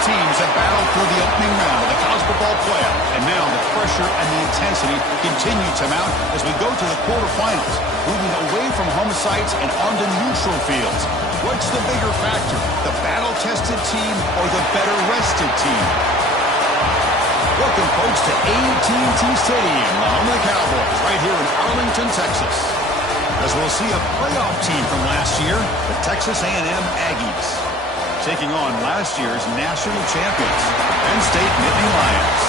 teams have battled through the opening round of the college football playoff, and now the pressure and the intensity continue to mount as we go to the quarterfinals, moving away from home sites and onto neutral fields. What's the bigger factor, the battle-tested team or the better-rested team? Welcome, folks, to AT&T Stadium, the home of the Cowboys, right here in Arlington, Texas. As we'll see a playoff team from last year, the Texas A&M Aggies, taking on last year's national champions, Penn State Nittany Lions.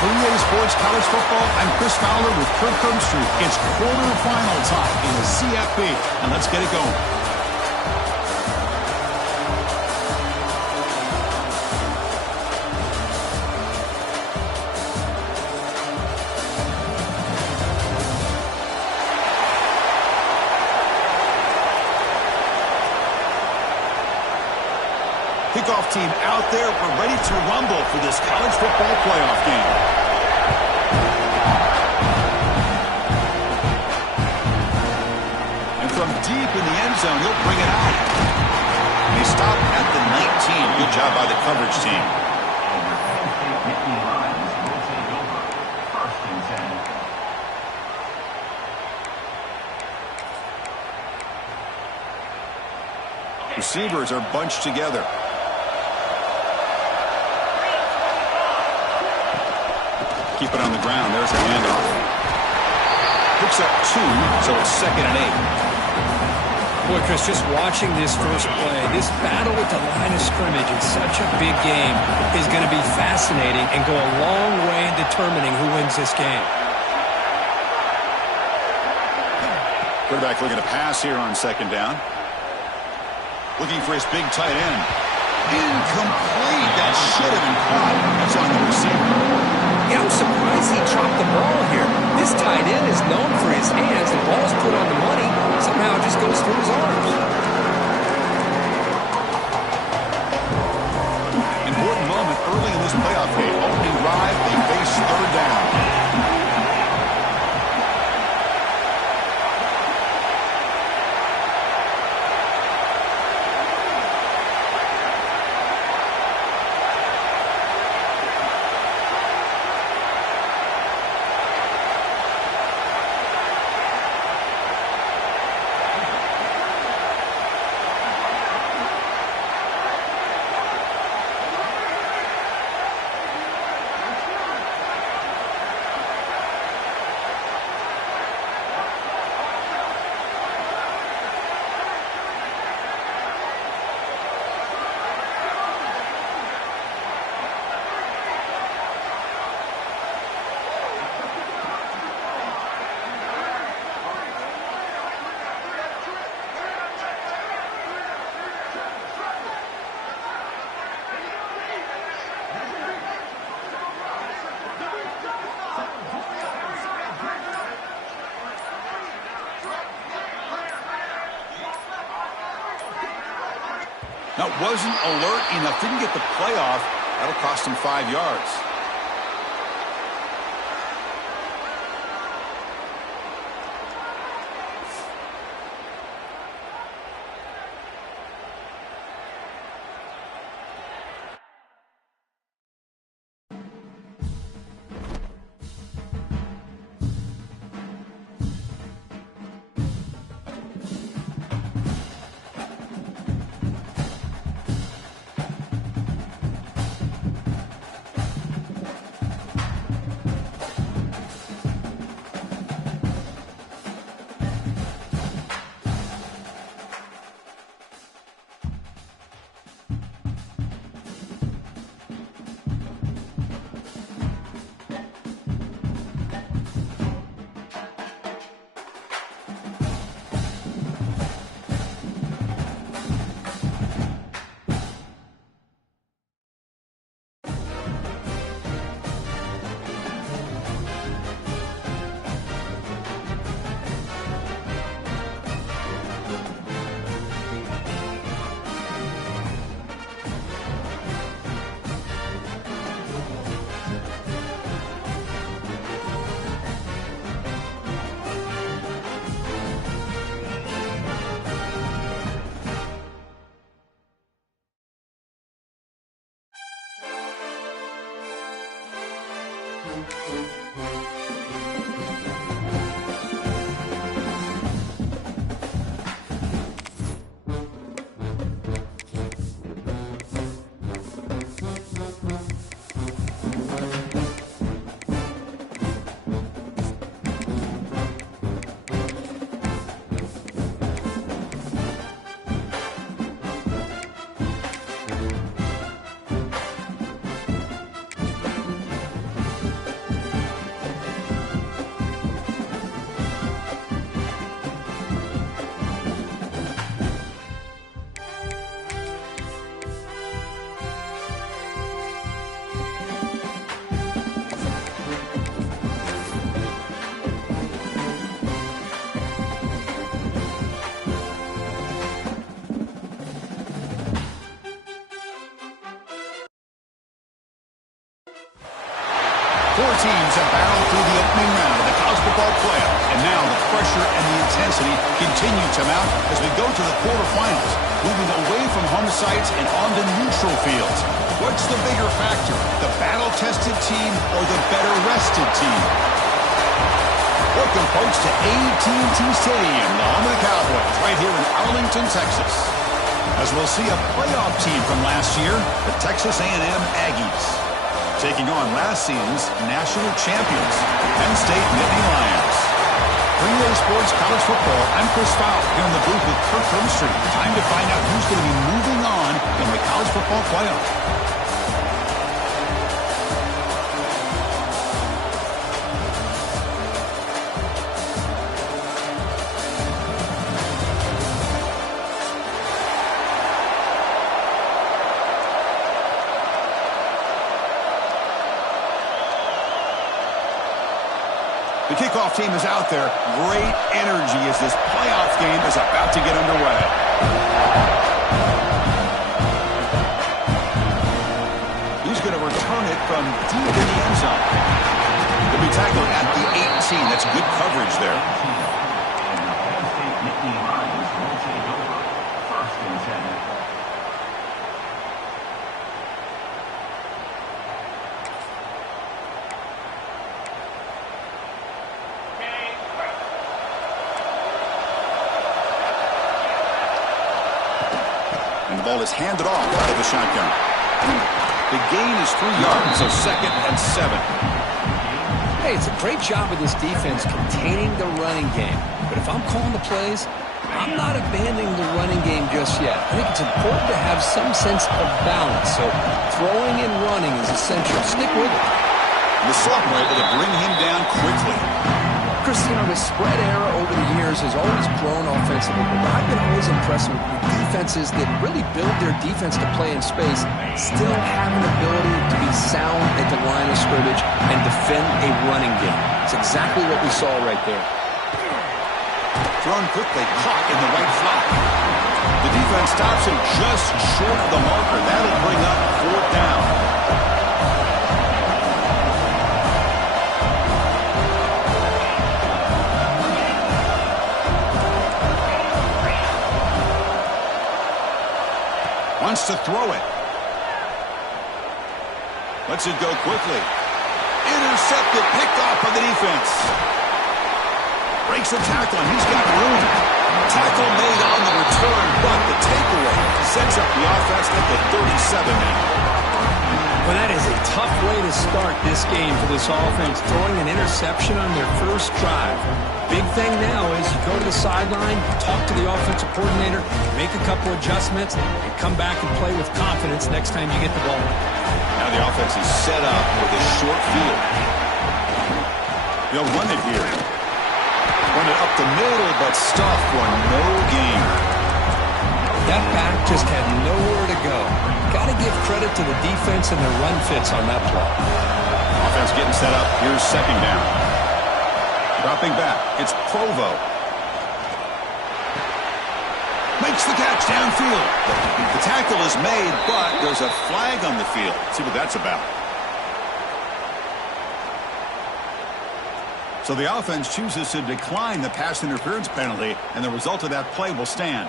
For EA Sports College Football, I'm Chris Fowler with Kirk Herbstreit. It's quarterfinal time in the CFB, and let's get it going. Kickoff team out there. We're ready to rumble for this college football playoff game. And from deep in the end zone, he'll bring it out. They stop at the 19. Good job by the coverage team. Receivers are bunched together. Keep it on the ground. There's a handoff. Picks up 2, so it's 2nd and 8. Boy, Chris, just watching this first play, this battle with the line of scrimmage in such a big game is going to be fascinating and go a long way in determining who wins this game. Quarterback looking to pass here on 2nd down. Looking for his big tight end. Incomplete. That should have been caught. That's on the receiver. Yeah, I'm surprised he dropped the ball here. This tight end is known for his hands. The ball's put on the money. Somehow it just goes through his arms. Important moment early in this playoff game. Opening drive, they face 3rd down. Now, wasn't alert enough. Didn't get the playoff. That'll cost him 5 yards. Four teams have battled through the opening round of the college football playoff, and now the pressure and the intensity continue to mount as we go to the quarterfinals, moving away from home sites and onto neutral fields. What's the bigger factor, the battle-tested team or the better-rested team? Welcome, folks, to AT&T Stadium, the home of the Cowboys, right here in Arlington, Texas, as we'll see a playoff team from last year, the Texas A&M Aggies, taking on last season's national champions, Penn State Nittany Lions. Green Sports College Football, I'm Chris Fowler here in the booth with Kirk Herbstreit. Time to find out who's going to be moving on in the college football playoff. The kickoff team is out there. Great energy as this playoff game is about to get underway. He's going to return it from deep in the end zone. He'll be tackled at the 18. That's good coverage there. And the ball is handed off out of the shotgun. The gain is 3 yards, so 2nd and 7. Hey, it's a great job of this defense containing the running game. But if I'm calling the plays, I'm not abandoning the running game just yet. I think it's important to have some sense of balance. So throwing and running is essential. Stick with it. The sophomore able to bring him down quickly. Chris, the spread era over the years has always grown offensively, but I've been always impressed with defenses that really build their defense to play in space, still have an ability to be sound at the line of scrimmage and defend a running game. It's exactly what we saw right there. Thrown quickly, caught in the right flat. The defense stops him just short of the marker. That'll bring up 4th down. Wants to throw it. Lets it go quickly. Intercepted, picked off by the defense. Breaks the tackle, and he's got room. Tackle made on the return, but the takeaway sets up the offense at the 37 now. Well, that is a tough way to start this game for this offense, throwing an interception on their first drive. Big thing now is you go to the sideline, talk to the offensive coordinator, make a couple adjustments, and come back and play with confidence next time you get the ball. Now the offense is set up with a short field. They'll run it here. Run it up the middle, but stuff for no gain. That back just had nowhere to go. Got to give credit to the defense and their run fits on that play. Offense getting set up. Here's 2nd down. Dropping back. It's Provo. Makes the catch downfield. The tackle is made, but there's a flag on the field. Let's see what that's about. So the offense chooses to decline the pass interference penalty, and the result of that play will stand.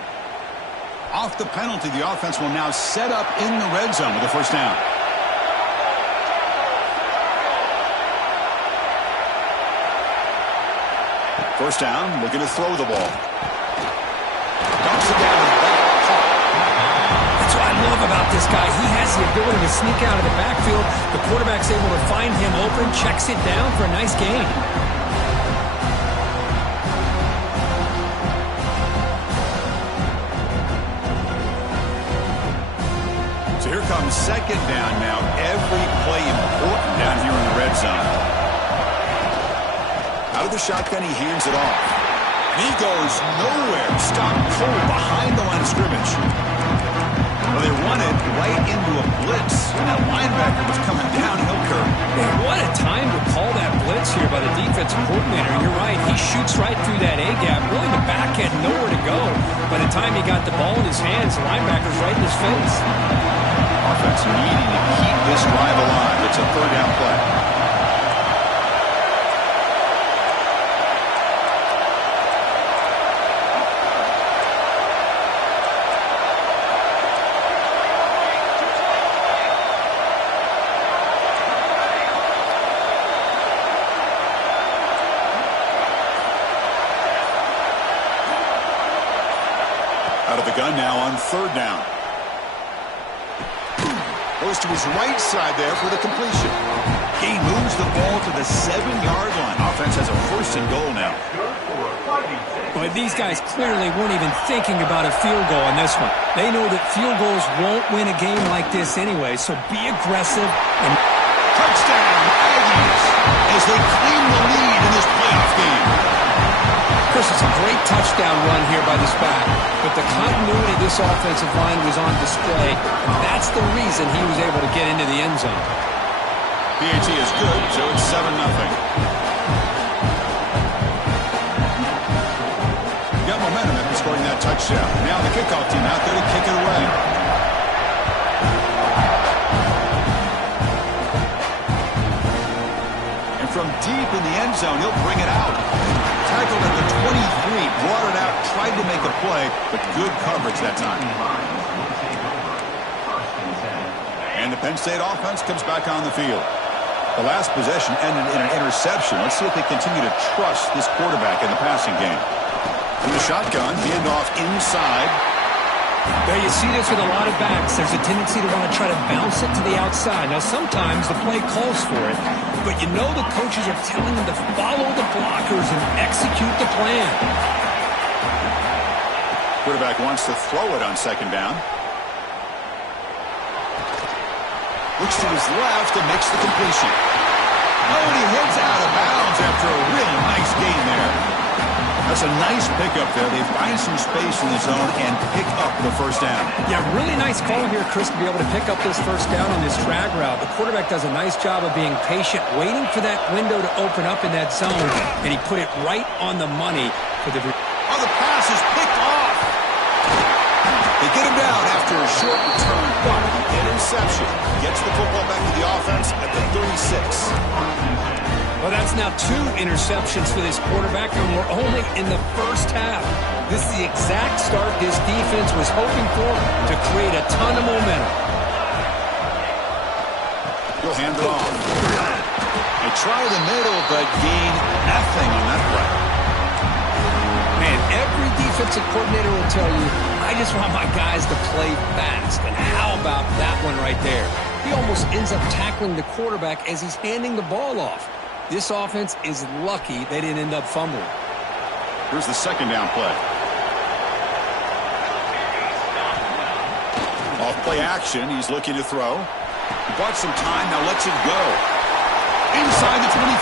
Off the penalty, the offense will now set up in the red zone with the 1st down. First down, looking to throw the ball. Dumps it down in the back. That's what I love about this guy. He has the ability to sneak out of the backfield. The quarterback's able to find him open, checks it down for a nice gain. So here comes second down now. Every play important down here in the red zone. Out of the shotgun, he hands it off. And he goes nowhere. Stopped cold behind the line of scrimmage. Well, they run it right into a blitz. And that linebacker was coming downhill curve. Man, what a time to call that blitz here by the defensive coordinator. You're right. He shoots right through that A-gap. Really, the back had nowhere to go. By the time he got the ball in his hands, the linebacker's right in his face. Offense needing to keep this drive alive. It's a third down play. Out of the gun now on third down. Goes to his right side there for the completion. He moves the ball to the 7-yard line. Offense has a first and goal now. But these guys clearly weren't even thinking about a field goal on this one. They know that field goals won't win a game like this anyway, so be aggressive. And touchdown, Aggies, as they claim the lead in this playoff game. Chris, it's a great touchdown run here by this back, but the continuity of this offensive line was on display, and that's the reason he was able to get into the end zone. PAT is good, so it's 7-0. Got momentum after scoring that touchdown. Now the kickoff team out there to kick it away. And from deep in the end zone, he'll bring it out. Tackled at the 23, brought it out, tried to make a play, but good coverage that time. And the Penn State offense comes back on the field. The last possession ended in an interception. Let's see if they continue to trust this quarterback in the passing game. In the shotgun, handoff inside. There you see this with a lot of backs. There's a tendency to want to try to bounce it to the outside. Now, sometimes the play calls for it, but you know the coaches are telling them to follow the blockers and execute the plan. Quarterback wants to throw it on second down. Looks to his left and makes the completion. Oh, and he heads out of bounds after a really nice gain there. That's a nice pickup there. They find some space in the zone and pick up the first down. Yeah, really nice call here, Chris, to be able to pick up this first down on this drag route. The quarterback does a nice job of being patient, waiting for that window to open up in that zone, and he put it right on the money for the... Oh, the pass is picked off. They get him down after a short return, but interception gets the football back to the offense at the 36. Well, that's now 2 interceptions for this quarterback, and we're only in the first half. This is the exact start this defense was hoping for to create a ton of momentum. He'll hand it off. They try the middle, but gain nothing on that play. Man, every defensive coordinator will tell you, I just want my guys to play fast. And how about that one right there? He almost ends up tackling the quarterback as he's handing the ball off. This offense is lucky they didn't end up fumbling. Here's the second down play. Off play action, he's looking to throw. He bought some time, now lets it go. Inside the 25.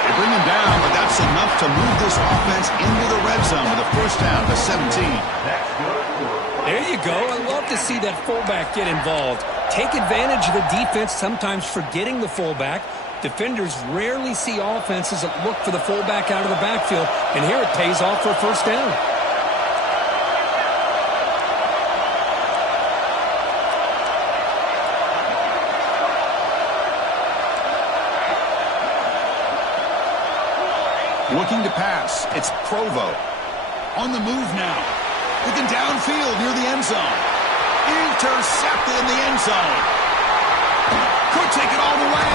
They bring him down, but that's enough to move this offense into the red zone with a first down to 17. There you go. I love to see that fullback get involved. Take advantage of the defense, sometimes forgetting the fullback. Defenders rarely see offenses that look for the fullback out of the backfield, and here it pays off for a first down. Looking to pass. It's Provo. On the move now. Looking downfield near the end zone. Intercepted in the end zone. Could take it all the way.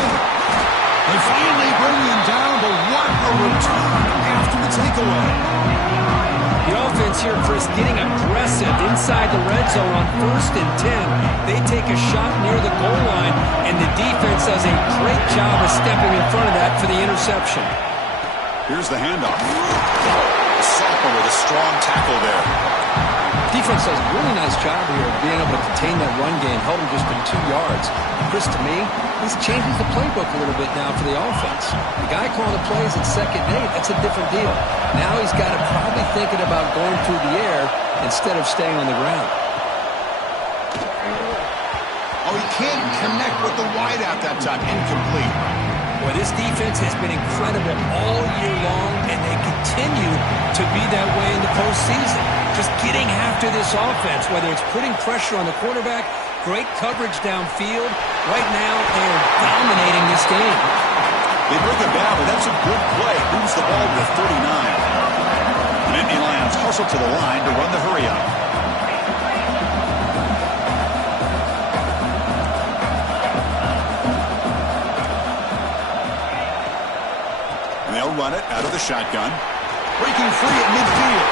They finally bring him down, but what a return after the takeaway. The offense here, Chris, getting aggressive inside the red zone on 1st and 10. They take a shot near the goal line, and the defense does a great job of stepping in front of that for the interception. Here's the handoff. Sophomore with a strong tackle there. Defense does a really nice job here of being able to contain that run game, held him just for 2 yards. Chris, to me, this changes the playbook a little bit now for the offense. The guy calling the plays at 2nd and 8, that's a different deal. Now he's got to probably thinking about going through the air instead of staying on the ground. Oh, he can't connect with the wideout that time. Incomplete. Well, this defense has been incredible all year long, and they continue to be that way in the postseason. Just getting after this offense, whether it's putting pressure on the quarterback, great coverage downfield. Right now, they are dominating this game. They bring him down, but that's a good play. Moves the ball to 39. The Nittany Lions hustle to the line to run the hurry-up. And they'll run it out of the shotgun. Breaking free at midfield.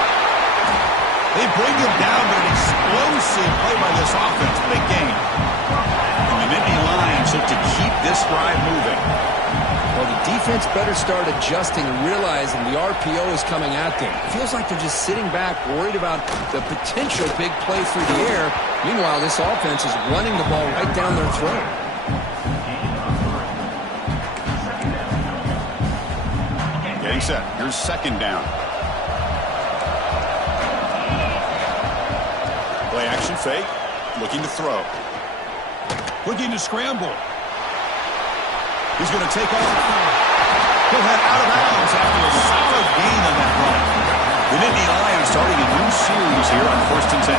They bring him down, but an explosive play by this offense. Big game. And the Nittany Lions look to keep this drive moving. Well, the defense better start adjusting and realizing the RPO is coming at them. It feels like they're just sitting back, worried about the potential big play through the air. Meanwhile, this offense is running the ball right down their throat. Getting set. Here's 2nd down. Play action fake. Looking to throw. Looking to scramble. He's going to take off. He'll head out of bounds after a solid gain on that run. The Nittany Lions starting a new series here on 1st and 10.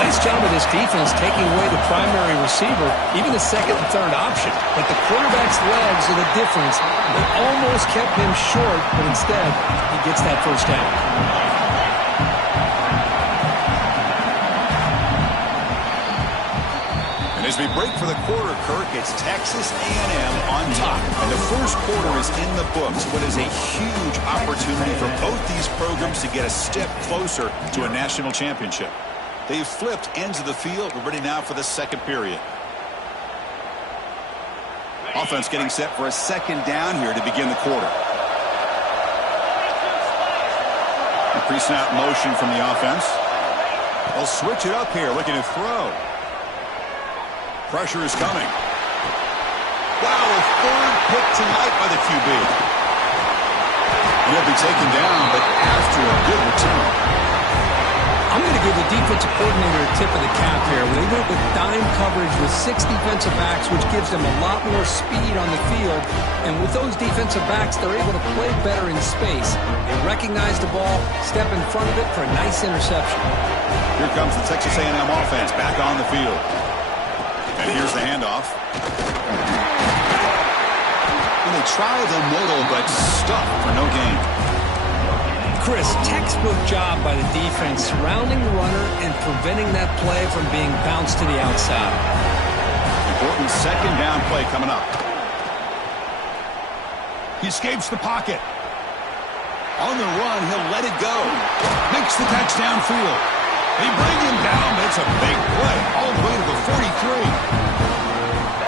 Nice job of this defense taking away the primary receiver, even the 2nd and 3rd option. But the quarterback's legs are the difference. They almost kept him short, but instead, he gets that 1st down. As we break for the quarter, Kirk, it's Texas A&M on top. And the first quarter is in the books. What is a huge opportunity for both these programs to get a step closer to a national championship. They've flipped ends of the field. We're ready now for the 2nd period. Offense getting set for a 2nd down here to begin the quarter. A pre-snap motion from the offense. They'll switch it up here, looking to throw. Pressure is coming. Wow, a 3rd pick tonight by the QB. And he'll be taken down, but after a good return. I'm going to give the defensive coordinator a tip of the cap here. They went with dime coverage with 6 defensive backs, which gives them a lot more speed on the field. And with those defensive backs, they're able to play better in space. They recognize the ball, step in front of it for a nice interception. Here comes the Texas A&M offense back on the field. And here's the handoff. And they try the middle, but stuck for no gain. Chris, textbook job by the defense surrounding the runner and preventing that play from being bounced to the outside. Important 2nd down play coming up. He escapes the pocket. On the run, he'll let it go. Makes the catch downfield. They bring him down, but it's a big play all the way to the 43.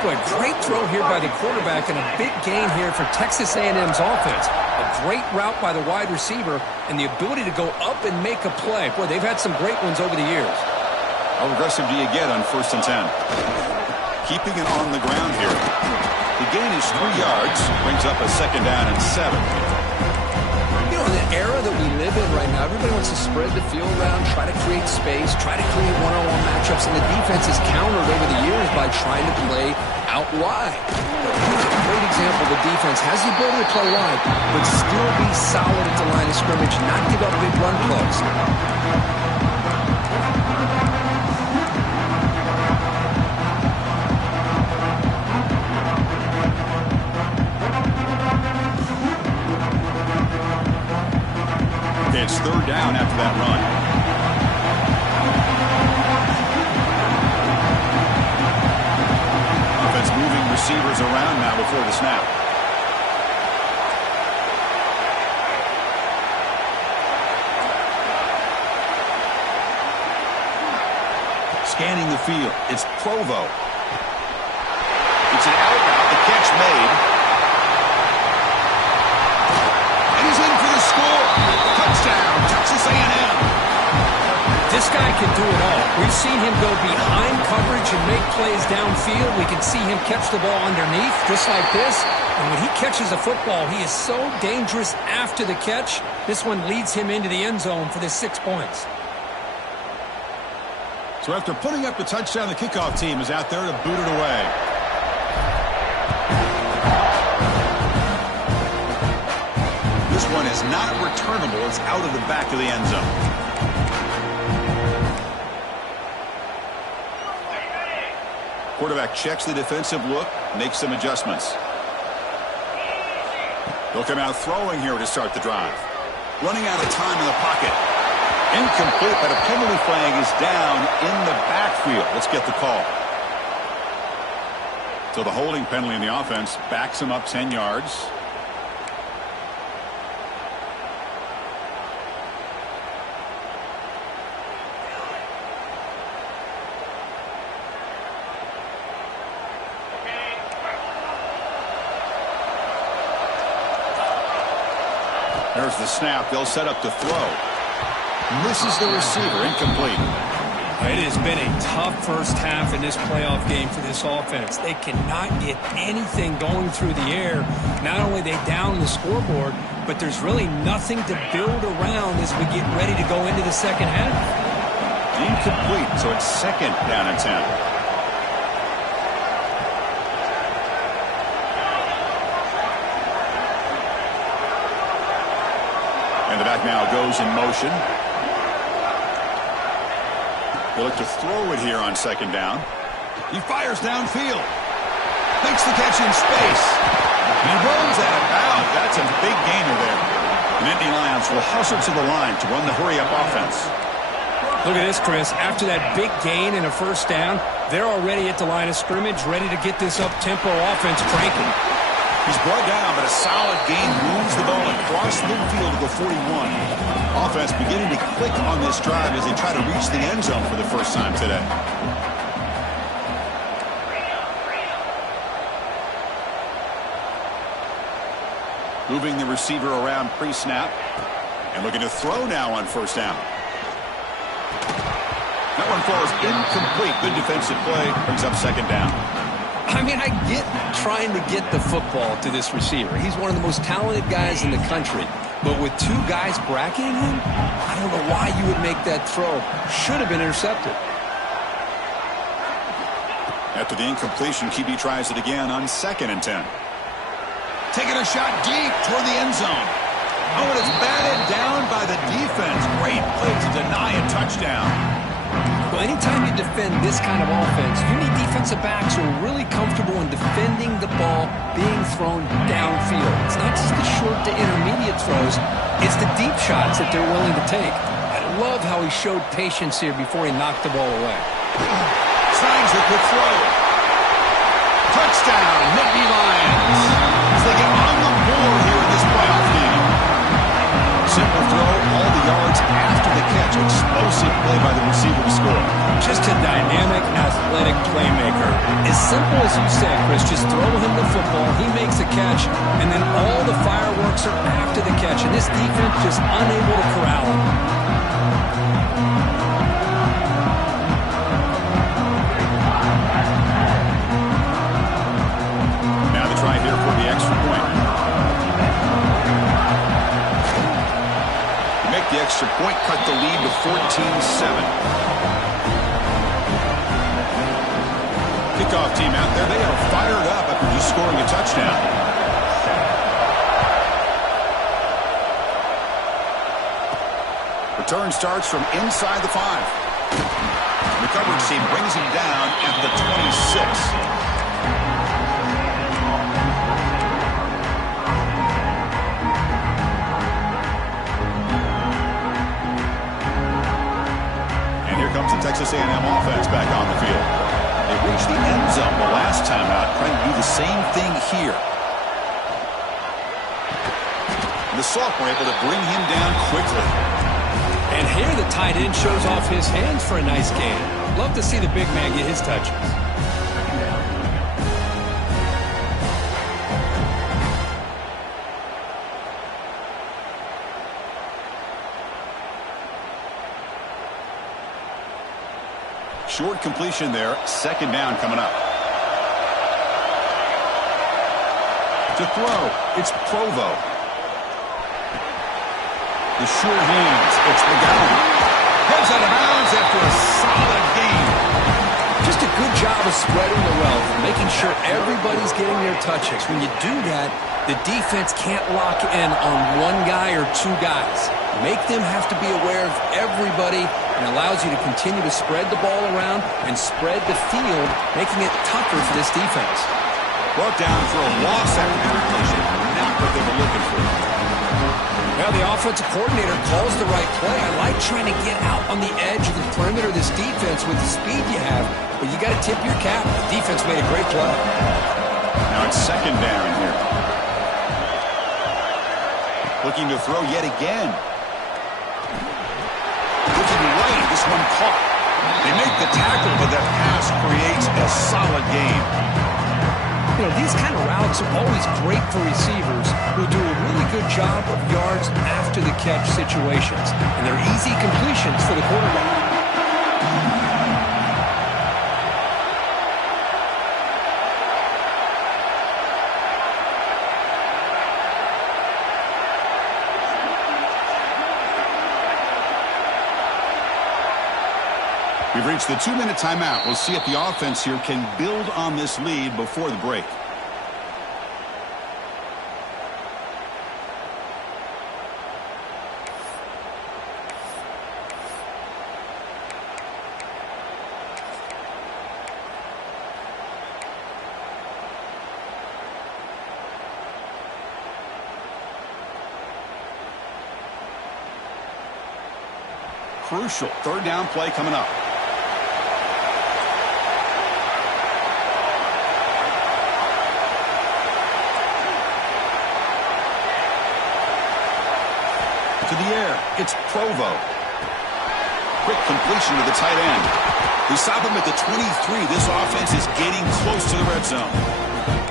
Boy, great throw here by the quarterback and a big gain here for Texas A&M's offense. A great route by the wide receiver and the ability to go up and make a play. Boy, they've had some great ones over the years. How aggressive do you get on 1st and 10? Keeping it on the ground here. The gain is 3 yards, brings up a 2nd down and 7. In the era that we live in right now, everybody wants to spread the field around, try to create space, try to create one-on-one matchups, and the defense has countered over the years by trying to play out wide. But here's a great example. The defense has the ability to play wide, but still be solid at the line of scrimmage, not give up big run plays. It's 3rd down after that run. Offense moving receivers around now before the snap. scanning the field. It's Provo. It's an out route. The catch made. And he's in for the score. Touchdown, Texas A&M. This guy can do it all. We've seen him go behind coverage and make plays downfield. We can see him catch the ball underneath, just like this. And when he catches a football, he is so dangerous after the catch. This one leads him into the end zone for the 6 points. So after putting up the touchdown, the kickoff team is out there to boot it away. This one is not returnable. It's out of the back of the end zone. Quarterback checks the defensive look, makes some adjustments. They'll come out throwing here to start the drive. Running out of time in the pocket. Incomplete, but a penalty flag is down in the backfield. Let's get the call. So the holding penalty in the offense backs him up 10 yards. There's the snap. They'll set up to throw. Misses the receiver. Incomplete. It has been a tough first half in this playoff game for this offense. They cannot get anything going through the air. Not only are they down the scoreboard, but there's really nothing to build around as we get ready to go into the second half. Incomplete, so it's second down and 10. The back now goes in motion. They look to throw it here on second down. He fires downfield. Makes the catch in space. He runs out of bounds. That's a big gainer there. The Nittany Lions will hustle to the line to run the hurry-up offense. Look at this, Chris. After that big gain and a first down, they're already at the line of scrimmage, ready to get this up-tempo offense cranking. He's brought down, but a solid gain moves the ball across midfield to the 41. Offense beginning to click on this drive as they try to reach the end zone for the first time today. Moving the receiver around pre-snap. And looking to throw now on first down. That one falls incomplete. Good defensive play. Brings up second down. I mean, I get trying to get the football to this receiver. He's one of the most talented guys in the country. But with two guys bracketing him, I don't know why you would make that throw. Should have been intercepted. After the incompletion, QB tries it again on second and 10. Taking a shot deep toward the end zone. Oh, and it's batted down by the defense. Great play to deny a touchdown. Well, anytime you defend this kind of offense, you need defensive backs who are really comfortable in defending the ball being thrown downfield. It's not just the short to intermediate throws, it's the deep shots that they're willing to take. I love how he showed patience here before he knocked the ball away. Signs the quick throw. Touchdown, Nittany Lions. As they get on the board here in this playoff game. Simple throw, all the yards after the catch. Explosive play by the receiver to score. Just a dynamic, athletic playmaker. As simple as you said, Chris, just throw him the football, he makes a catch, and then all the fireworks are after the catch. And this defense just unable to corral him. Now the try here for the extra point. The extra point cut the lead to 14-7. Kickoff team out there, they are fired up after just scoring a touchdown. Return starts from inside the 5. The coverage team brings him down at the 26. Comes the Texas A&M offense back on the field. They reached the end zone the last time out, trying to do the same thing here. And the sophomore able to bring him down quickly. And here the tight end shows off his hands for a nice gain. Love to see the big man get his touches. Short completion there. Second down coming up. To throw, it's Provo. The sure hands, it's McGowan. Heads out of bounds after a solid game. Just a good job of spreading the wealth, making sure everybody's getting their touches. When you do that, the defense can't lock in on one guy or two guys. Make them have to be aware of everybody, and allows you to continue to spread the ball around and spread the field, making it tougher for this defense. Brought down for a loss after completion. Not what they were looking for. Well, the offensive coordinator calls the right play. I like trying to get out on the edge of the perimeter of this defense with the speed you have, but you got to tip your cap. The defense made a great play. Now it's second down here. Looking to throw yet again. Looking right, this one caught. They make the tackle, but that pass creates a solid gain. You know, these kind of routes are always great for receivers who do a really good job of yards after the catch situations. And they're easy completions for the quarterback. We've reached the 2-minute timeout. We'll see if the offense here can build on this lead before the break. Crucial third down play coming up. To the air, it's Provo. Quick completion to the tight end. We stop him at the 23. This offense is getting close to the red zone.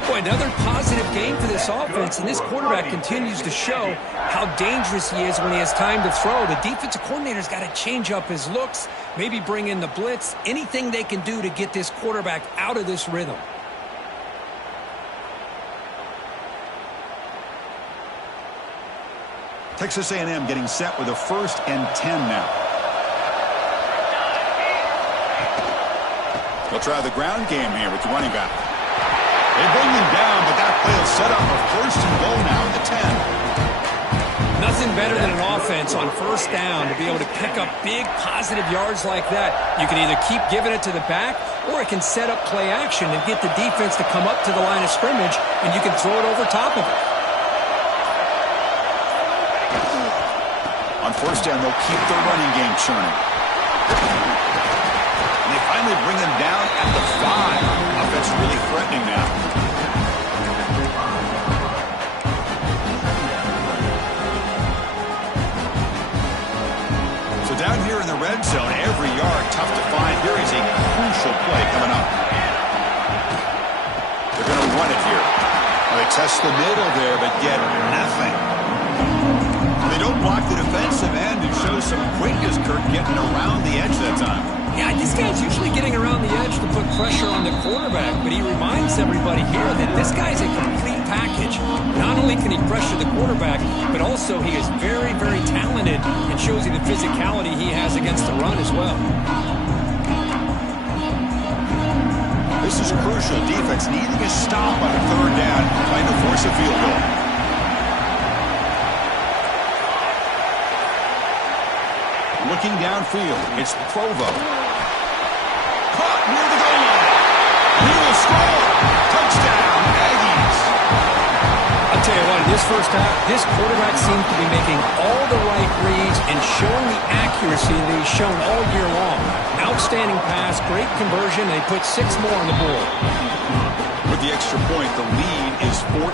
Boy, another positive game for this offense, and this quarterback continues to show how dangerous he is when he has time to throw. The defensive coordinator's got to change up his looks, maybe bring in the blitz, anything they can do to get this quarterback out of this rhythm. Texas A&M getting set with a 1st and 10 now. They'll try the ground game here with the running back. They bring him down, but that play will set up a 1st and goal now at the 10. Nothing better than an offense on 1st down to be able to pick up big positive yards like that. You can either keep giving it to the back, or it can set up play action and get the defense to come up to the line of scrimmage, and you can throw it over top of it. On 1st down, they'll keep their running game churning. And they finally bring him down at the 5. Offense really threatening now. So down here in the red zone, every yard tough to find. Here is a crucial play coming up. They're going to run it here. They test the middle there, but get nothing. They don't block the defensive end and show some quickness, Kirk, getting around the edge that time. Yeah, this guy's usually getting around the edge to put pressure on the quarterback, but he reminds everybody here that this guy's a complete package. Not only can he pressure the quarterback, but also he is very, very talented and shows you the physicality he has against the run as well. This is crucial. Defense needing a stop on a 3rd down, trying to force a field goal. Looking downfield, it's Provo. Caught near the goal line. He will score. Touchdown, Aggies. I'll tell you what, in this first half, this quarterback seems to be making all the right reads and showing the accuracy that he's shown all year long. Outstanding pass, great conversion. They put 6 more on the board. With the extra point, the lead is 14.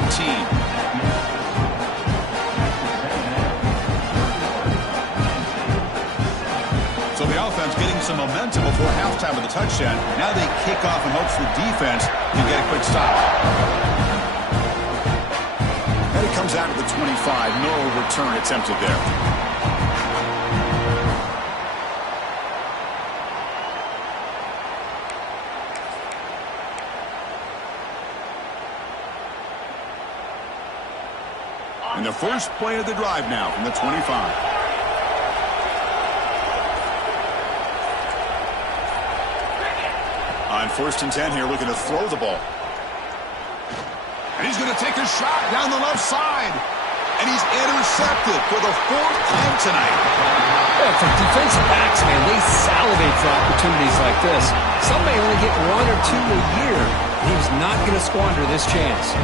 So the offense getting some momentum before halftime with the touchdown. Now they kick off in hopes the defense can get a quick stop. And it comes out of the 25. No return attempted there. And the first play of the drive now from the 25. On 1st and 10 here, looking to throw the ball. And he's going to take a shot down the left side. And he's intercepted for the 4th time tonight. Yeah, for defensive backs, man, they salivate for opportunities like this. Some may only get 1 or 2 a year. And he was not going to squander this chance.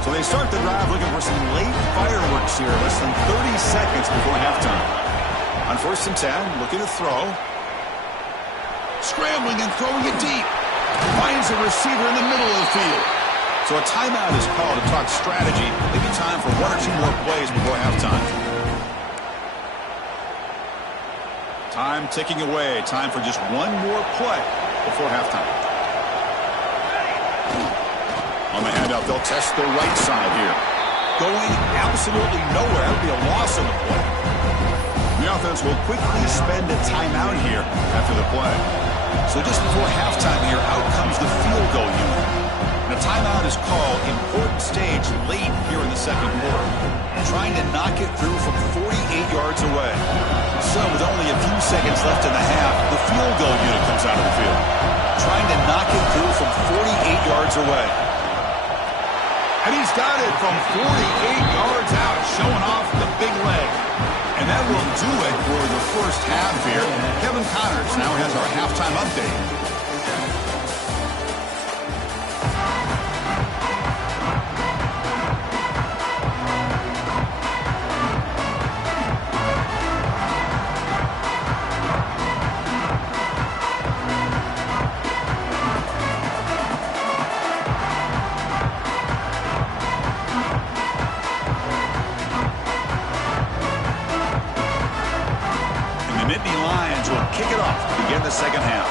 So they start the drive looking for some late fireworks here. Less than 30 seconds before halftime. On 1st and 10, looking to throw. Scrambling and throwing it deep. Finds a receiver in the middle of the field. So a timeout is called to talk strategy. Maybe time for 1 or 2 more plays before halftime. Time ticking away. Time for just 1 more play before halftime. On the handout, they'll test the right side here. Going absolutely nowhere. That would be a loss on the play. The offense will quickly spend a timeout here after the play. So just before halftime here, out comes the field goal unit. And a timeout is called. Important stage late here in the second quarter. Trying to knock it through from 48 yards away. So with only a few seconds left in the half, the field goal unit comes out of the field. Trying to knock it through from 48 yards away. And he's got it from 48 yards out, showing off the big leg. And that will do it for the first half here. Kevin Connors now has our halftime update. Kick it off to begin the second half.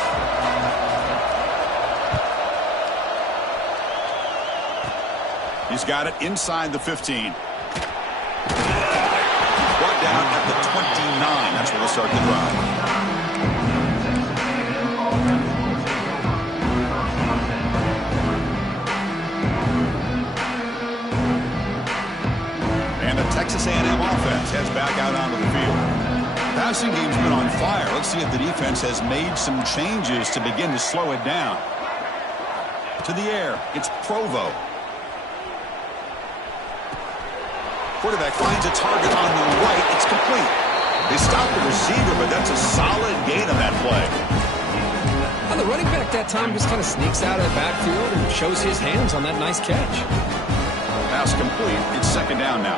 He's got it inside the 15. Brought down at the 29. That's where they'll start the drive. And the Texas A&M offense heads back out onto the field. Passing game's been on fire. Let's see if the defense has made some changes to begin to slow it down. To the air, it's Provo. Quarterback finds a target on the right. It's complete. They stop the receiver, but that's a solid gain on that play. Well, the running back that time just kind of sneaks out of the backfield and shows his hands on that nice catch. Pass complete. It's second down now.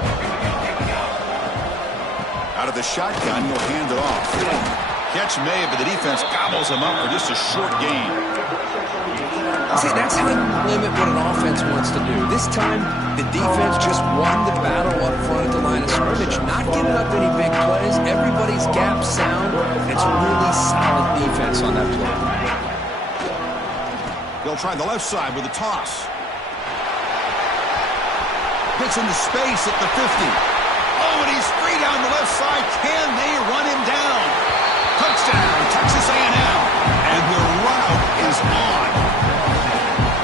Out of the shotgun, he'll hand it off. Catch made, but the defense gobbles him up for just a short gain. See, that's how you limit what an offense wants to do. This time, the defense just won the battle up front at the line of scrimmage, not giving up any big plays. Everybody's gap sound. It's a really solid defense on that play. They'll try the left side with a toss. Gets into space at the 50. Oh, and he's free down the left side. Can they run him down? Touchdown, Texas A&M. And the route is on.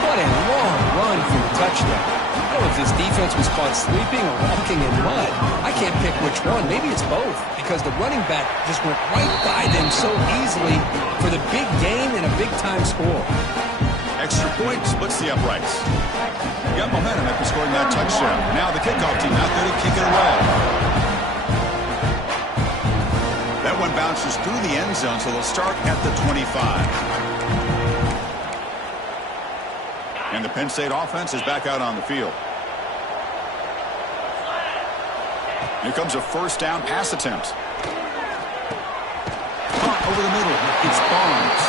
What a long run for the touchdown. I don't know if this defense was caught sleeping or walking in mud. I can't pick which one. Maybe it's both, because the running back just went right by them so easily for the big gain and a big-time score. Extra point splits the uprights. Got momentum after scoring that touchdown. Now the kickoff team out there to kick it away. That one bounces through the end zone, so they'll start at the 25. And the Penn State offense is back out on the field. Here comes a first down pass attempt. Caught over the middle. It's Barnes.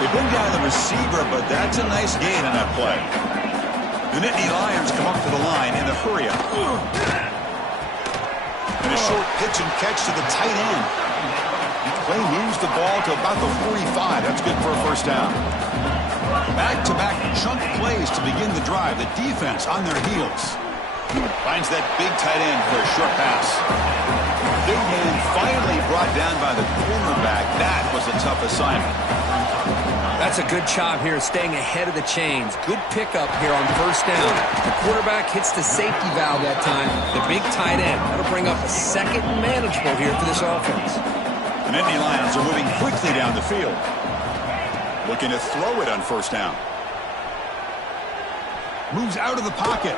They bring down the receiver, but that's a nice gain on that play. The Nittany Lions come up to the line in a hurry-up. And a short pitch and catch to the tight end. Play moves the ball to about the 45. That's good for a first down. Back-to-back chunk plays to begin the drive. The defense on their heels. Finds that big tight end for a short pass. Big man finally brought down by the cornerback. That was a tough assignment. That's a good job here, staying ahead of the chains. Good pickup here on first down. The quarterback hits the safety valve that time. The big tight end. That'll bring up a second and manageable here for this offense. The Nittany Lions are moving quickly down the field. Looking to throw it on first down. Moves out of the pocket.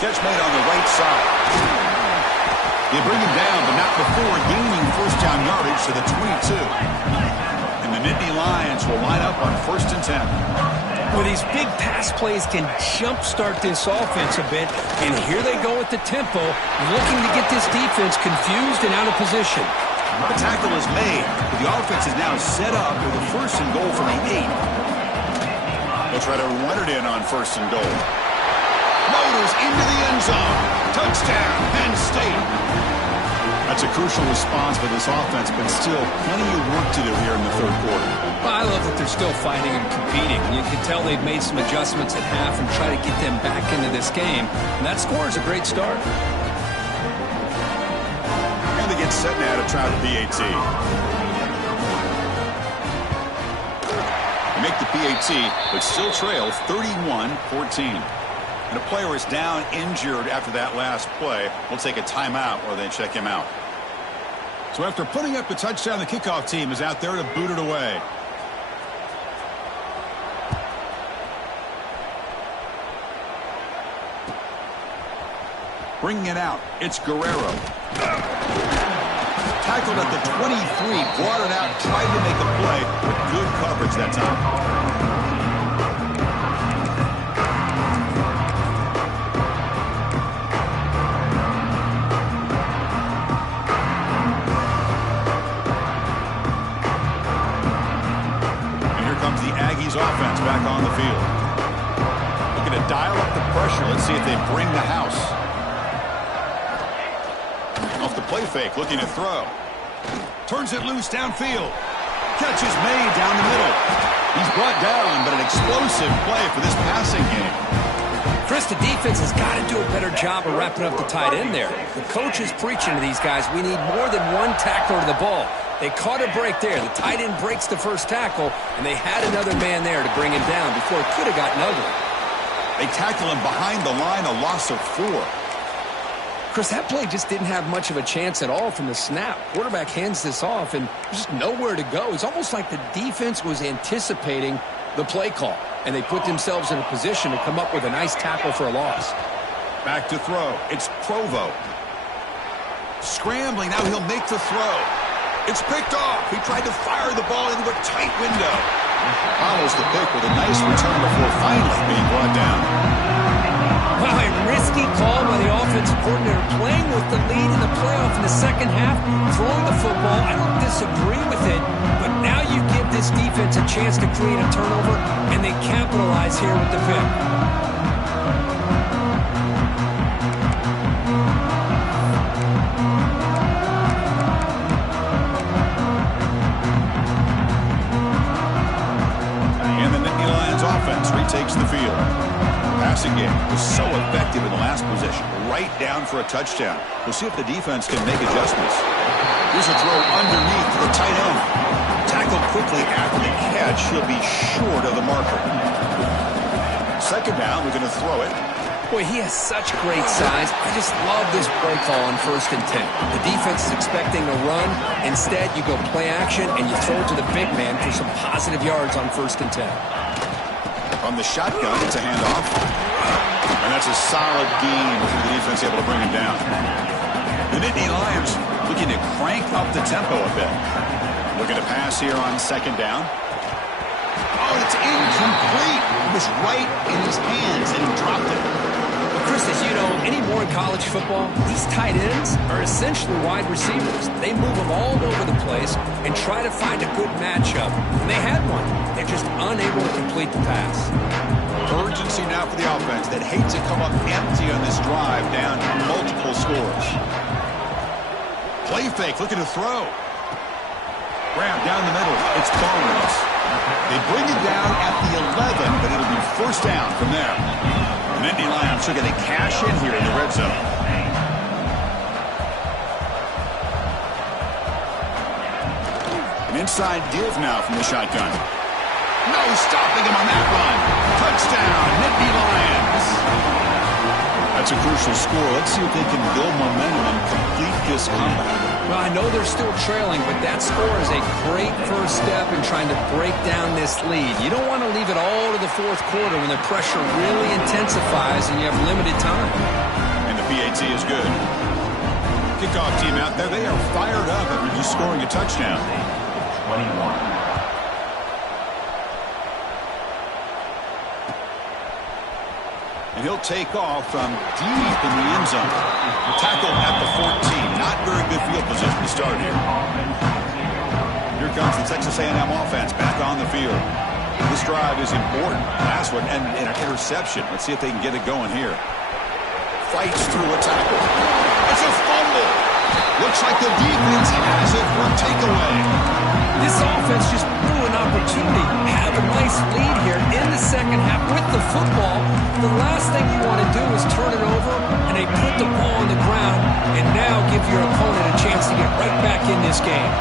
Catch made on the right side. They bring him down, but not before gaining first down yardage to the 22. And the Nittany Lions will line up on 1st and 10. Well, these big pass plays can jumpstart this offense a bit, and here they go at the tempo, looking to get this defense confused and out of position. The tackle is made, but the offense is now set up with a 1st and goal from the 8. They'll try to run it in on 1st and goal. Motors into the end zone. Touchdown, Penn State. That's a crucial response for this offense, but still plenty of work to do here in the 3rd quarter. Well, I love that they're still fighting and competing. You can tell they've made some adjustments at half and try to get them back into this game. And that score is a great start. And they get set now to try the PAT. They make the PAT, but still trail 31-14. And a player is down injured after that last play. We'll take a timeout or then check him out. So after putting up the touchdown, the kickoff team is out there to boot it away. Bringing it out, it's Guerrero. Tackled at the 23, brought it out, tried to make a play, but good coverage that time. Offense back on the field. Looking to dial up the pressure. Let's see if they bring the house. Off the play fake, looking to throw. Turns it loose downfield. Catch is made down the middle. He's brought down, but an explosive play for this passing game. Chris, the defense has got to do a better job of wrapping up the tight end there. The coach is preaching to these guys, we need more than one tackler to the ball. They caught a break there. The tight end breaks the first tackle, and they had another man there to bring him down before it could have gotten ugly. They tackle him behind the line, a loss of 4. Chris, that play just didn't have much of a chance at all from the snap. Quarterback hands this off, and there's just nowhere to go. It's almost like the defense was anticipating the play call, and they put themselves in a position to come up with a nice tackle for a loss. Back to throw. It's Provo. Scrambling. Now he'll make the throw. It's picked off. He tried to fire the ball into a tight window. Follows the pick with a nice return before finally being brought down. Wow, a risky call by the offensive coordinator, playing with the lead in the playoff in the second half, throwing the football. I don't disagree with it, but now you give this defense a chance to create a turnover, and they capitalize here with the pick. Takes the field. The passing game was so effective in the last possession, right down for a touchdown. We'll see if the defense can make adjustments. Here's a throw underneath to the tight end. Tackled quickly after the catch. He'll be short of the marker. Second down, we're going to throw it. Boy, he has such great size. I just love this play call on 1st and 10. The defense is expecting a run. Instead, you go play action, and you throw it to the big man for some positive yards on 1st and 10. From the shotgun, it's a handoff. And that's a solid gain for the defense able to bring him down. The Nittany Lions looking to crank up the tempo a bit. Looking to pass here on 2nd down. Oh, it's incomplete. It was right in his hands, and he dropped it. Well, Chris, as you know, anymore in college football, these tight ends are essentially wide receivers. They move them all over the place and try to find a good matchup. And they had one. They're just unable to complete the pass. Urgency urgency now for the offense that hate to come up empty on this drive down multiple scores. Play fake, looking to throw. Grab down the middle. It's Barnes. They bring it down at the 11, but it'll be first down from there. The Nittany Lions are going to cash in here in the red zone. An inside div now from the shotgun. No stopping him on that run. Touchdown, Nittany Lions. That's a crucial score. Let's see if they can build momentum and complete this comeback. Well, I know they're still trailing, but that score is a great first step in trying to break down this lead. You don't want to leave it all to the fourth quarter when the pressure really intensifies and you have limited time. And the PAT is good. Kickoff team out there, they are fired up after just scoring a touchdown. 21. And he'll take off from deep in the end zone. Tackle at the 14. Not very good field position to start here. Here comes the Texas A&M offense back on the field. This drive is important. Last one, and an interception. Let's see if they can get it going here. Fights through a tackle. It's a fumble. Looks like the defense has it for a takeaway. This offense just blew an opportunity. Have a nice lead here in the second half with the football. The last thing you want to do is turn it over, and they put the ball on the ground and now give your opponent a chance to get right back in this game.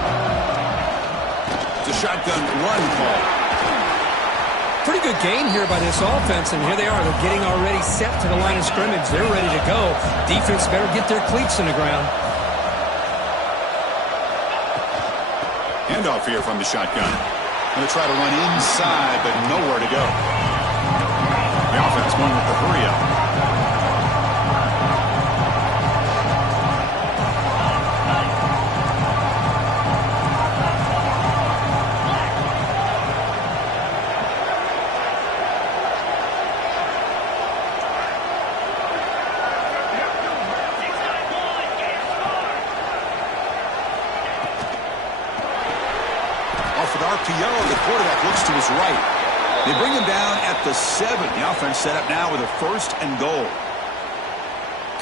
It's a shotgun run call. Pretty good gain here by this offense, and here they are. They're getting already set to the line of scrimmage. They're ready to go. Defense better get their cleats in the ground. Handoff here from the shotgun. Going to try to run inside, but nowhere to go. The offense going with the hurry-up. RPO, the quarterback looks to his right. They bring him down at the 7. The offense set up now with a 1st and goal.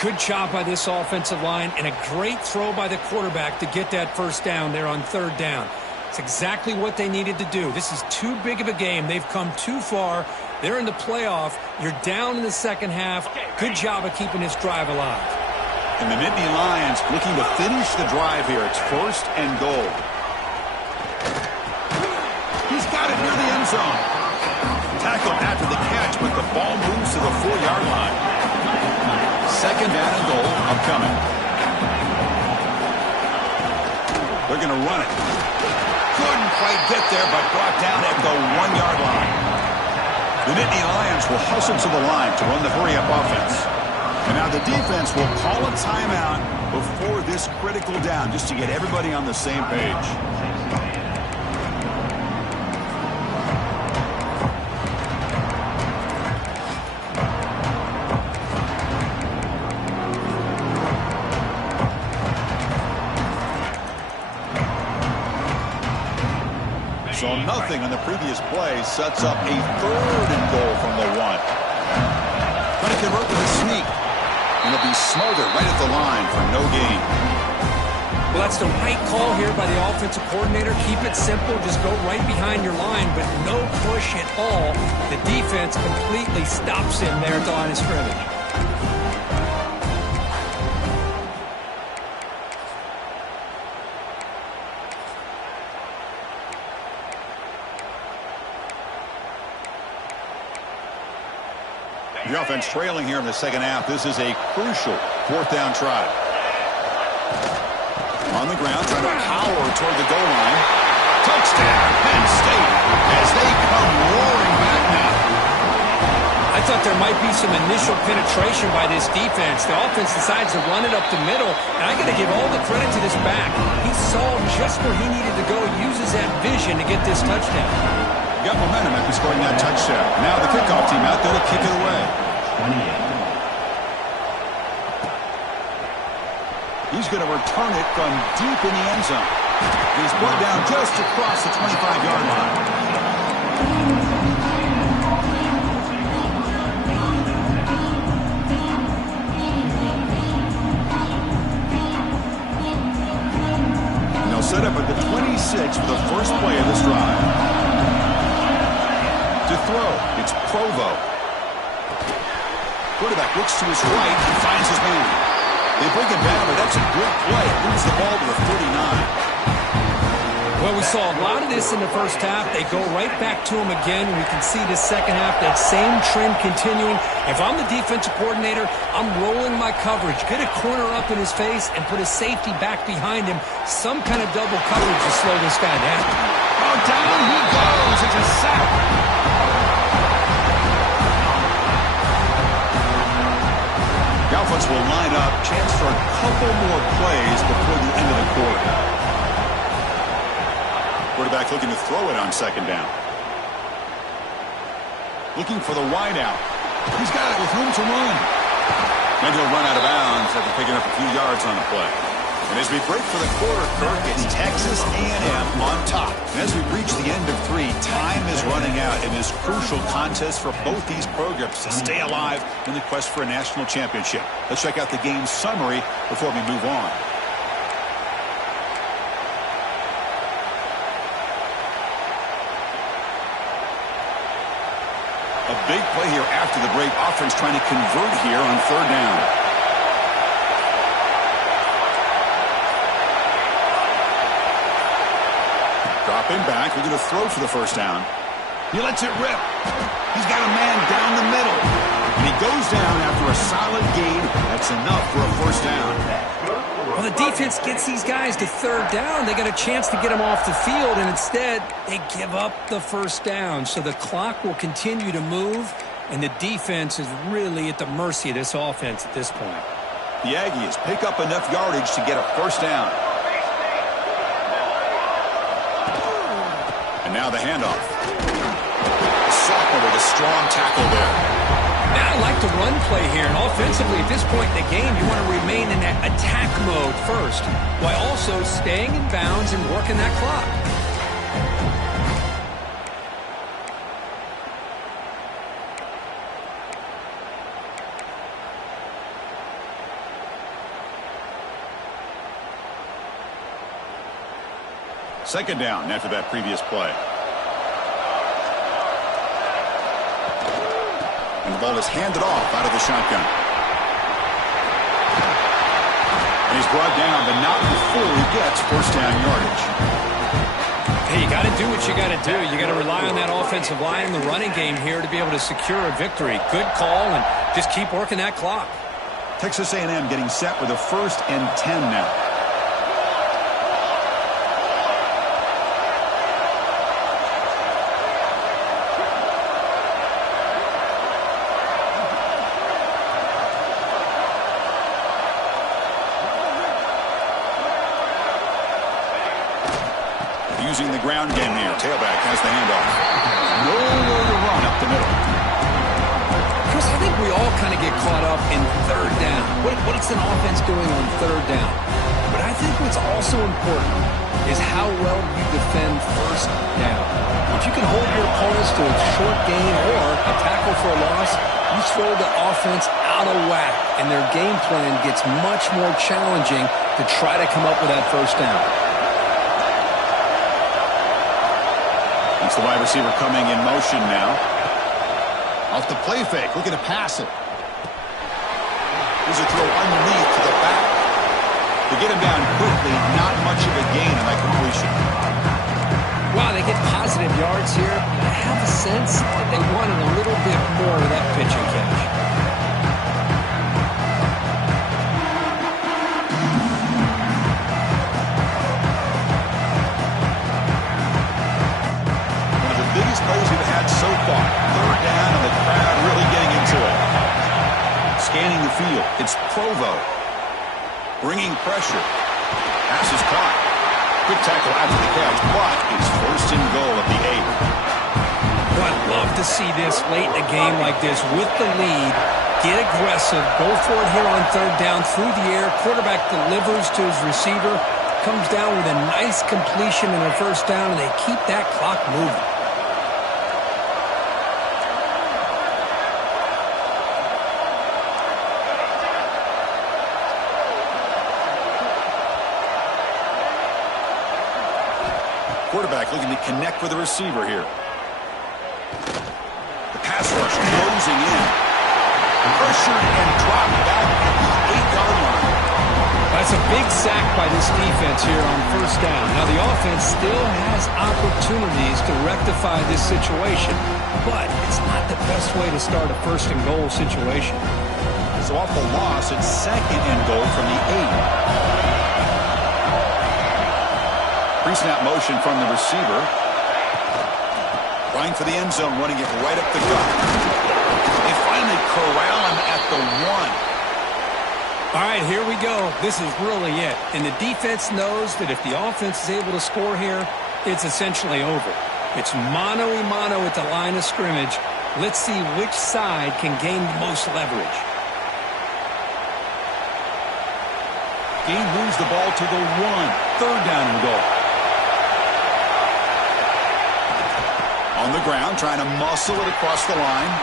Good job by this offensive line and a great throw by the quarterback to get that first down there on 3rd down. It's exactly what they needed to do. This is too big of a game. They've come too far. They're in the playoff. You're down in the second half. Good job of keeping this drive alive. And the Nittany Lions looking to finish the drive here. It's 1st and goal. He's got it near the end zone. Tackled after the catch, but the ball moves to the 4-yard line. 2nd down and goal upcoming. They're going to run it. Couldn't quite get there, but brought down at the 1-yard line. The Nittany Lions will hustle to the line to run the hurry-up offense. And now the defense will call a timeout before this critical down, just to get everybody on the same page. So nothing on the previous play sets up a 3rd and goal from the 1. But it can work with a sneak. And it'll be Smolder right at the line for no gain. Well, that's the right call here by the offensive coordinator. Keep it simple. Just go right behind your line, but no push at all. The defense completely stops him there at the line of scrimmage. The offense trailing here in the second half. This is a crucial 4th down try. On the ground, trying to power toward the goal line. Touchdown, Penn State, as they come roaring back now. I thought there might be some initial penetration by this defense. The offense decides to run it up the middle, and I got to give all the credit to this back. He saw just where he needed to go, uses that vision to get this touchdown. Got momentum after scoring that touchdown. Now the kickoff team out there to kick it away. 28. He's going to return it from deep in the end zone. He's brought down just across the 25-yard line. It's Provo. Quarterback looks to his right and finds his man. They bring it down, but that's a good play. Moves the ball to the 39. Well, we saw a lot of this in the first half. They go right back to him again. We can see the second half, that same trend continuing. If I'm the defensive coordinator, I'm rolling my coverage. Get a corner up in his face and put a safety back behind him. Some kind of double coverage to slow this guy down. Oh, down he goes. It's a sack. The offense will line up. Chance for a couple more plays before the end of the quarter. Quarterback looking to throw it on second down. Looking for the wide out. He's got it with room to run. And he'll run out of bounds after picking up a few yards on the play. And as we break for the quarter, Kirk, it's Texas A&M on top. And as we reach the end of 3, time is running out in this crucial contest for both these programs to stay alive in the quest for a national championship. Let's check out the game summary before we move on. A big play here after the break. Offense trying to convert here on third down. Dropping back. We're going to throw for the first down. He lets it rip. He's got a man down the middle. And he goes down after a solid gain. That's enough for a first down. Well, the defense gets these guys to third down. They got a chance to get them off the field, and instead they give up the first down. So the clock will continue to move, and the defense is really at the mercy of this offense at this point. The Aggies pick up enough yardage to get a first down. And now the handoff. Sophomore with a strong tackle there. Now I like the run play here, and offensively at this point in the game, you want to remain in that attack mode first, while also staying in bounds and working that clock. Second down after that previous play. And the ball is handed off out of the shotgun. And he's brought down, but not before he gets first down yardage. Hey, you got to do what you got to do. You got to rely on that offensive line in the running game here to be able to secure a victory. Good call, and just keep working that clock. Texas A&M getting set with a 1st and 10 now. Using the ground game here. Tailback has the handoff. Nowhere to run up the middle. Chris, I think we all kind of get caught up in third down. What's an offense doing on third down? But I think what's also important is how well you defend first down. If you can hold your opponents to a short gain or a tackle for a loss, you throw the offense out of whack, and their game plan gets much more challenging to try to come up with that first down. It's the wide receiver coming in motion now. Off the play fake, looking to pass it. Here's a throw underneath to the back. To get him down quickly, not much of a gain on that completion. Wow, they get positive yards here. I have a sense that they wanted a little bit more of that pitch and catch. Plays we've had so far. Third down and the crowd really getting into it. Scanning the field. It's Provo. Bringing pressure. Pass is caught. Quick tackle after the catch, but it's 1st and goal at the 8. Well, I'd love to see this late in a game like this with the lead. Get aggressive. Go for it here on third down through the air. Quarterback delivers to his receiver. Comes down with a nice completion and a first down, and they keep that clock moving. Quarterback looking to connect with the receiver here. The pass closing in. Pressured and dropped back at the 8-yard line. That's a big sack by this defense here on first down. Now, the offense still has opportunities to rectify this situation, but it's not the best way to start a first-and-goal situation. So off the loss, it's second and goal from the 8. Pre-snap motion from the receiver. Trying for the end zone, running it right up the gut. They finally corral him at the 1. All right, here we go. This is really it. And the defense knows that if the offense is able to score here, it's essentially over. It's mano-a-mano at the line of scrimmage. Let's see which side can gain the most leverage. Gain moves the ball to the 1. Third down and goal. On the ground, trying to muscle it across the line.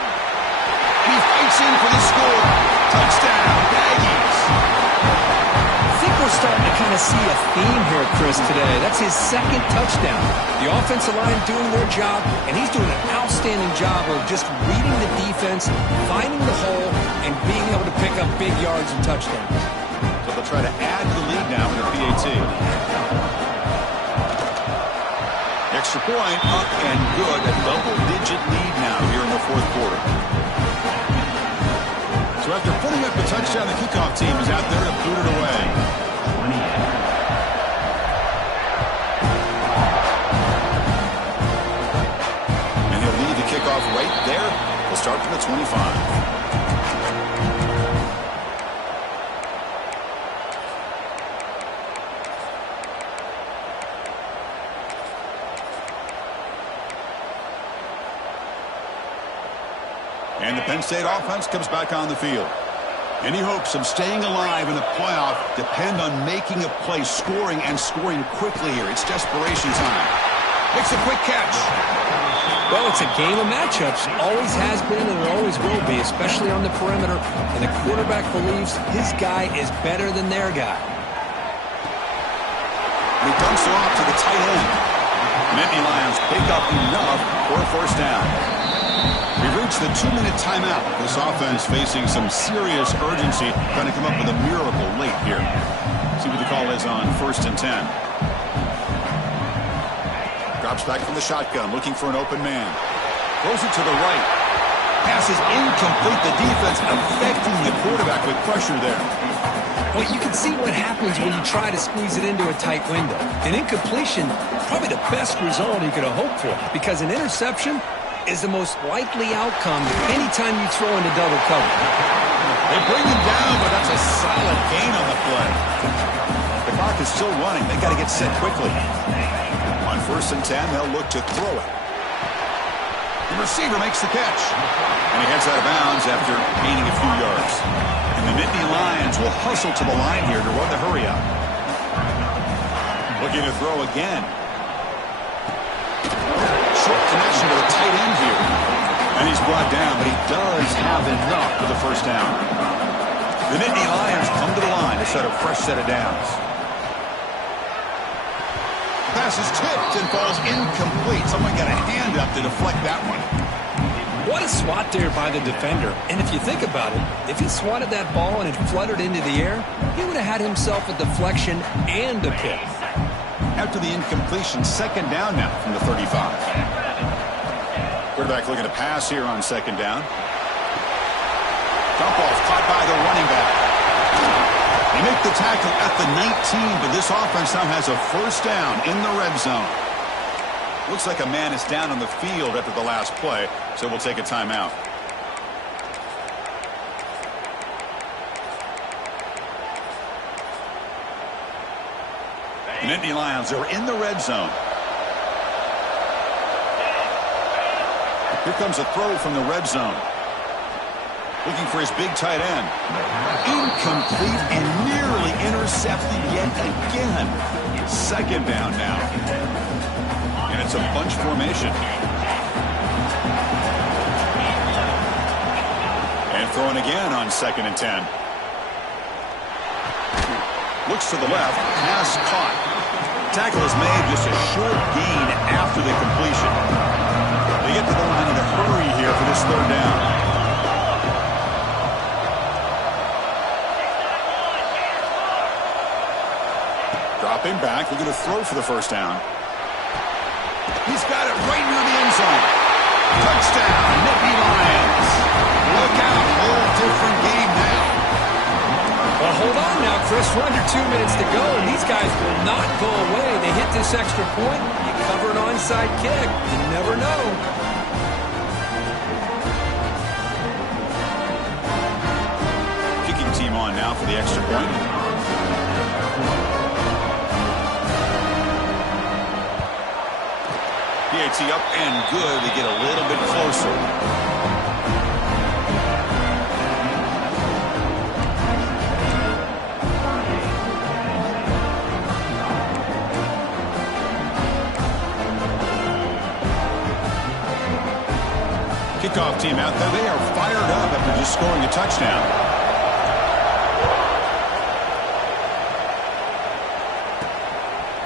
And he fights in for the score. Touchdown, Aggies. I think we're starting to kind of see a theme here, Chris, today. That's his second touchdown. The offensive line doing their job, and he's doing an outstanding job of just reading the defense, finding the hole, and being able to pick up big yards and touchdowns. So they'll try to add to the lead now in the PAT. Extra point, up and good. A double-digit lead now here in the fourth quarter. So after putting up a touchdown, the kickoff team is out there to boot it away. 28. And he'll lead the kickoff right there. We'll start from the 25. And the Penn State offense comes back on the field. Any hopes of staying alive in the playoff depend on making a play, scoring, and scoring quickly here. It's desperation time. Makes a quick catch. Well, it's a game of matchups. Always has been and it always will be, especially on the perimeter. And the quarterback believes his guy is better than their guy. He dumps it off to the tight end. Nittany Lions pick up enough for a first down. We've reached the 2-minute timeout. This offense facing some serious urgency, trying to come up with a miracle late here. See what the call is on 1st and 10. Drops back from the shotgun, looking for an open man. Throws it to the right. Pass is incomplete. The defense affecting the quarterback with pressure there. Well, you can see what happens when you try to squeeze it into a tight window. An incompletion, probably the best result you could have hoped for, because an interception is the most likely outcome anytime you throw into double cover. They bring him down, but that's a solid gain on the play. The clock is still running. They got to get set quickly. On 1st and 10, they'll look to throw it. The receiver makes the catch. And he heads out of bounds after gaining a few yards. And the Nittany Lions will hustle to the line here to run the hurry up. Looking to throw again. Short connection to the tight end here. And he's brought down, but he does have enough for the first down. The Nittany Lions come to the line to set a fresh set of downs. Pass is tipped and falls incomplete. Someone got a hand up to deflect that one. What a swat there by the defender. And if you think about it, if he swatted that ball and it fluttered into the air, he would have had himself a deflection and a pick. After the incompletion, second down now from the 35. Quarterback looking to pass here on second down. Dump off caught by the running back. They make the tackle at the 19, but this offense now has a first down in the red zone. Looks like a man is down on the field after the last play, so we'll take a timeout. The Nittany Lions are in the red zone. Here comes a throw from the red zone. Looking for his big tight end. Incomplete and nearly intercepted yet again. Second down now. And it's a bunch formation. And throwing again on 2nd and 10. Looks to the left. Pass caught. Tackle is made, just a short gain after the completion. They get to the line in a hurry here for this third down. back. They're going to throw for the first down. He's got it right near the end zone. Touchdown, Nittany Lions. Look out, whole different game now. Well, hold on now, Chris. We're under 2 minutes to go, and these guys will not go away. They hit this extra point. You cover an onside kick. You never know. Kicking team on now for the extra point. PAT up and good. They get a little bit closer. Kickoff team out there. They are fired up after just scoring a touchdown.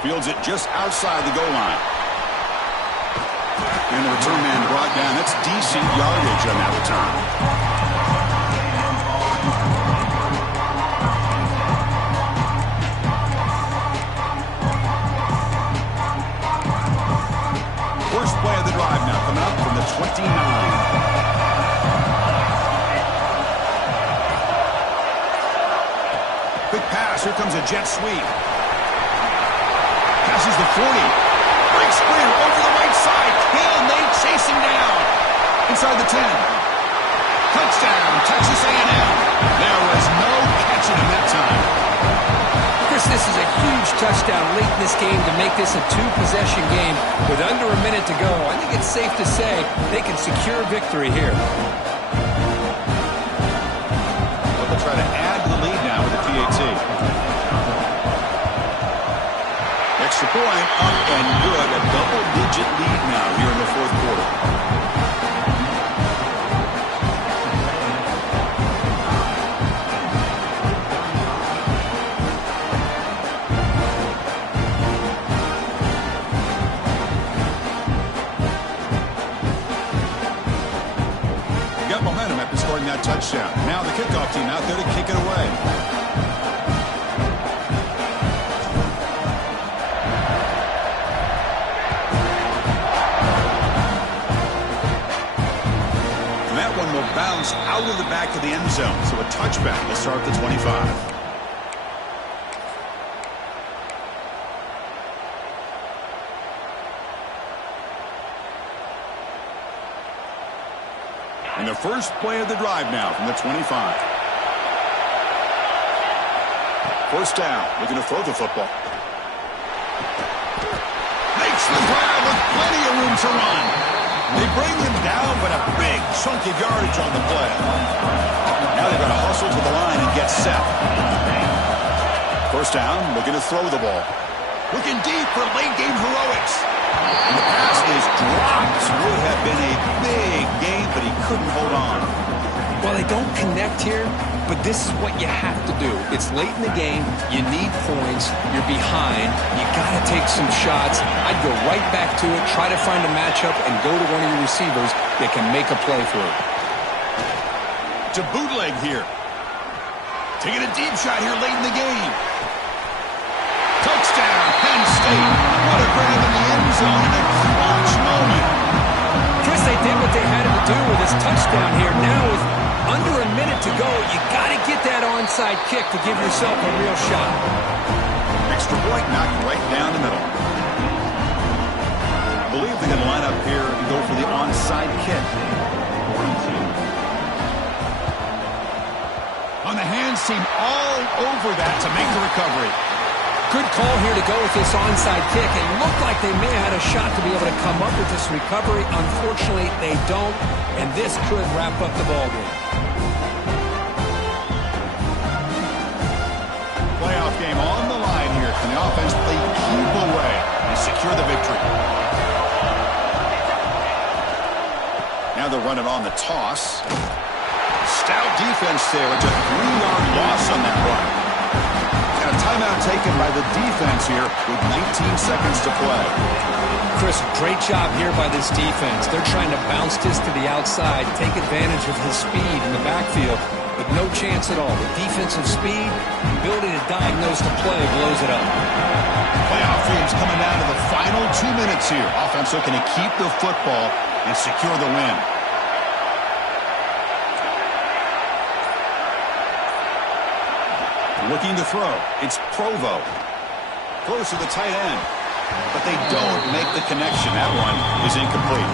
Fields it just outside the goal line. And the return man brought down. That's decent yardage on that return. First play of the drive now coming up from the 29. Quick pass. Here comes a jet sweep. Passes the 40. Breaks clear over the right side. Can they chase him down? Inside the 10. Touchdown, Texas A&M. There was no catching him that time. Chris, this is a huge touchdown late in this game to make this a two-possession game with under a minute to go. I think it's safe to say they can secure victory here. Well, they'll try to add to the lead now with the PAT. Extra point, up and good. A double-digit lead now here in the fourth quarter. Got momentum after scoring that touchdown. Now the kickoff team out there to kick it away. Bounce out of the back of the end zone. So a touchback to start the 25. And the first play of the drive now from the 25. First down. Looking to throw the football. Makes the grab with plenty of room to run. They bring him down, but a big chunk of yardage on the play. Now they've got to hustle to the line and get set. First down, looking to throw the ball. Looking deep for late-game heroics. And the pass is dropped. Would have been a big game, but he couldn't hold on. Well, they don't connect here, but this is what you have to do. It's late in the game. You need points. You're behind. You got to take some shots. I'd go right back to it, try to find a matchup, and go to one of your receivers that can make a play for it. To bootleg here. Taking a deep shot here late in the game. Touchdown, Penn State. What a grab in the end zone in a clutch moment. Chris, they did what they had to do with this touchdown here. Now with under a minute to go, you got to get that onside kick to give yourself a real shot. Extra point knocked right down the middle. I believe they're going to line up here and go for the onside kick. On the hands team all over that to make the recovery. Good call here to go with this onside kick. It looked like they may have had a shot to be able to come up with this recovery. Unfortunately, they don't, and this could wrap up the ballgame. Playoff game on the line here. Can the offense play keep away and secure the victory? Now they'll run it on the toss. Stout defense there. It's a 3-yard loss on that run. Got a timeout taken by the defense here with 19 seconds to play. Chris, great job here by this defense. They're trying to bounce this to the outside, take advantage of his speed in the backfield, but no chance at all. The defensive speed, ability to diagnose the play, blows it up. Playoff games coming down to the final 2 minutes here. Offense looking to keep the football and secure the win. Looking to throw. It's Provo. Throws to the tight end. But they don't make the connection. That one is incomplete.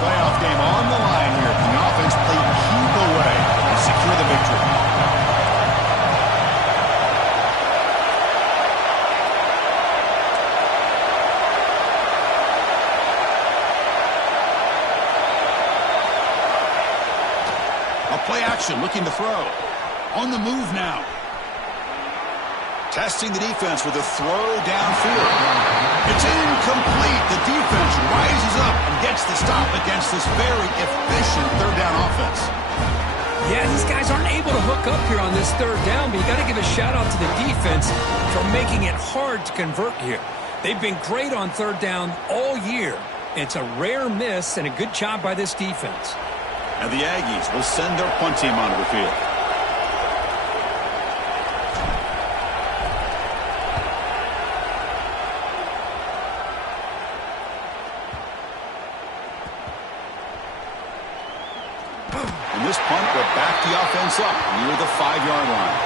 Playoff game on the line here. The offense played keep away and secure the victory. Play action, looking to throw. On the move now. Testing the defense with a throw downfield. It's incomplete. The defense rises up and gets the stop against this very efficient third down offense. Yeah, these guys aren't able to hook up here on this third down, but you got to give a shout out to the defense for making it hard to convert here. They've been great on third down all year. It's a rare miss and a good job by this defense. And the Aggies will send their punt team onto the field. And this punt will back the offense up near the 5-yard line.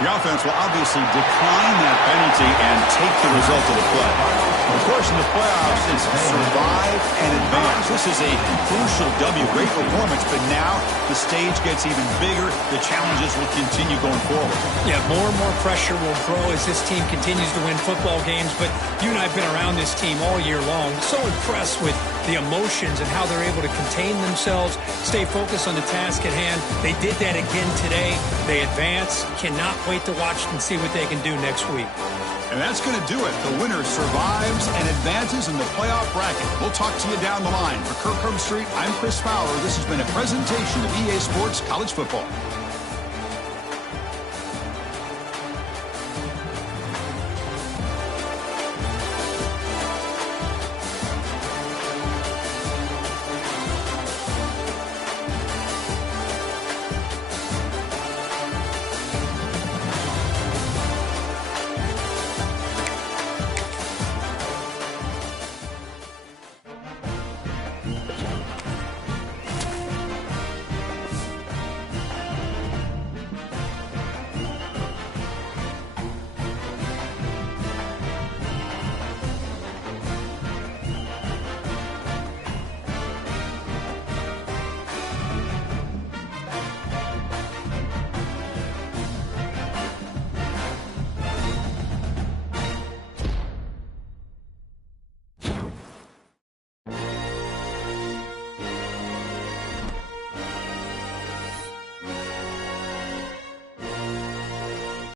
The offense will obviously decline that penalty and take the result of the play. Of course, in the playoffs, it's survive and advance. This is a crucial W. Great performance, but now the stage gets even bigger. The challenges will continue going forward. Yeah, more and more pressure will grow as this team continues to win football games, but you and I have been around this team all year long. So impressed with the emotions and how they're able to contain themselves, stay focused on the task at hand. They did that again today. They advance. Cannot wait to watch and see what they can do next week. And that's going to do it. The winner survives and advances in the playoff bracket. We'll talk to you down the line. For Kirk Herbstreit, I'm Chris Fowler. This has been a presentation of EA Sports College Football.